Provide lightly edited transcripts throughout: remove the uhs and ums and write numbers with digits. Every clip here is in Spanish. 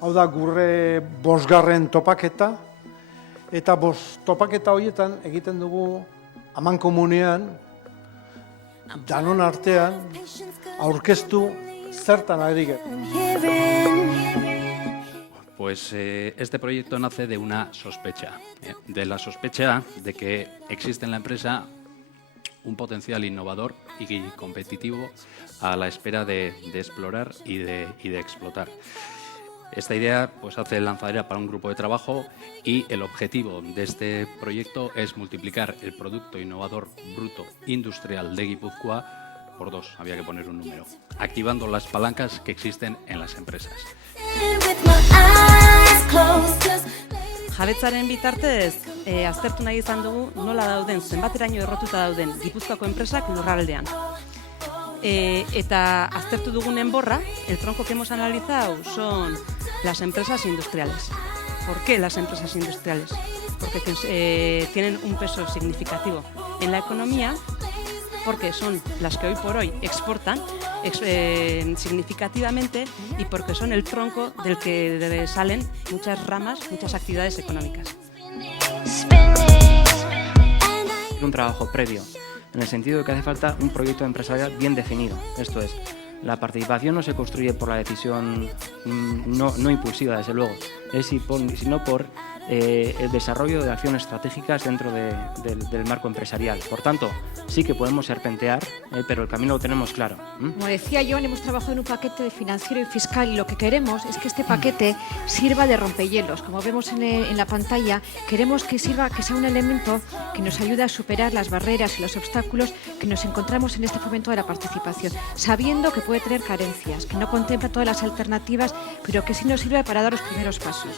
Hau da gure bosgarren topaketa, eta topaketa horietan egiten dugu amankomunean, danon artean, aurkeztu zertan ari gero. Pues este proyecto nace de una sospecha, de la sospecha de que existe en la empresa un potencial innovador y competitivo a la espera de explorar y de explotar. Esta idea pues hace lanzadera para un grupo de trabajo y el objetivo de este proyecto es multiplicar el producto innovador bruto industrial de Guipúzcoa por 2, había que poner un número, activando las palancas que existen en las empresas. Jabetzaren bitartez, aztertu nahi izan dugu nola dauden, zenbateraino errotuta dauden Gipuzkoako enpresak lurraldean. Eta aztertu dugunen borra, el tronco que hemos analizado son las empresas industriales. ¿Por qué las empresas industriales? Porque tienen un peso significativo en la economía, porque son las que hoy por hoy exportan significativamente y porque son el tronco del que salen muchas ramas, muchas actividades económicas. Un trabajo previo, en el sentido de que hace falta un proyecto empresarial bien definido. Esto es, la participación no se construye por la decisión no impulsiva, desde luego, sino por el desarrollo de acciones estratégicas dentro del marco empresarial. Por tanto, sí que podemos serpentear, pero el camino lo tenemos claro. Como decía Joan, hemos trabajado en un paquete financiero y fiscal y lo que queremos es que este paquete sirva de rompehielos. Como vemos en la pantalla, queremos que sirva, que sea un elemento que nos ayude a superar las barreras y los obstáculos que nos encontramos en este fomento de la participación, sabiendo que puede tener carencias, que no contempla todas las alternativas, pero que sí nos sirve para dar los primeros pasos.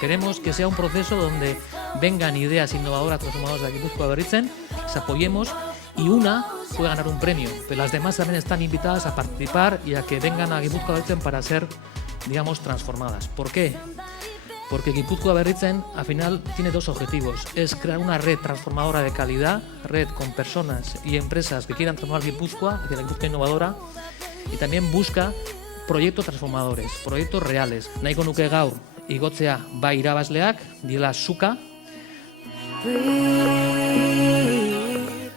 Queremos que sea un proceso donde vengan ideas innovadoras transformadoras de Guipúzcoa Berritzen, las apoyemos y una puede ganar un premio, pero las demás también están invitadas a participar y a que vengan a Guipúzcoa Berritzen para ser, digamos, transformadas. ¿Por qué? Porque Guipúzcoa Berritzen al final tiene dos objetivos, es crear una red transformadora de calidad, red con personas y empresas que quieran transformar Guipúzcoa, hacia la industria innovadora, y también busca proiektu transformadores, proiektu reales. Nahiko nuke gaur igotzea bai irabazleak, direla Suka.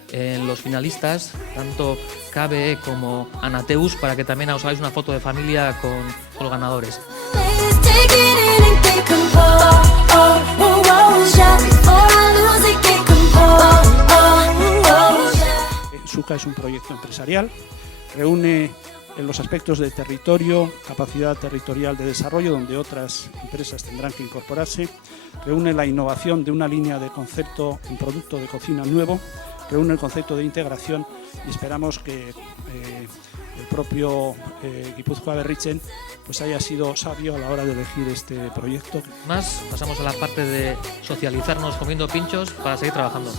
En los finalistas, tanto KBE como Anateus, para que también os hagáis una foto de familia con los ganadores. Suka es un proyecto empresarial, reúne en los aspectos de territorio, capacidad territorial de desarrollo, donde otras empresas tendrán que incorporarse, reúne la innovación de una línea de concepto en producto de cocina nuevo, reúne el concepto de integración y esperamos que el propio Guipúzcoa Berritzen pues haya sido sabio a la hora de elegir este proyecto. Más, pasamos a la parte de socializarnos comiendo pinchos para seguir trabajando.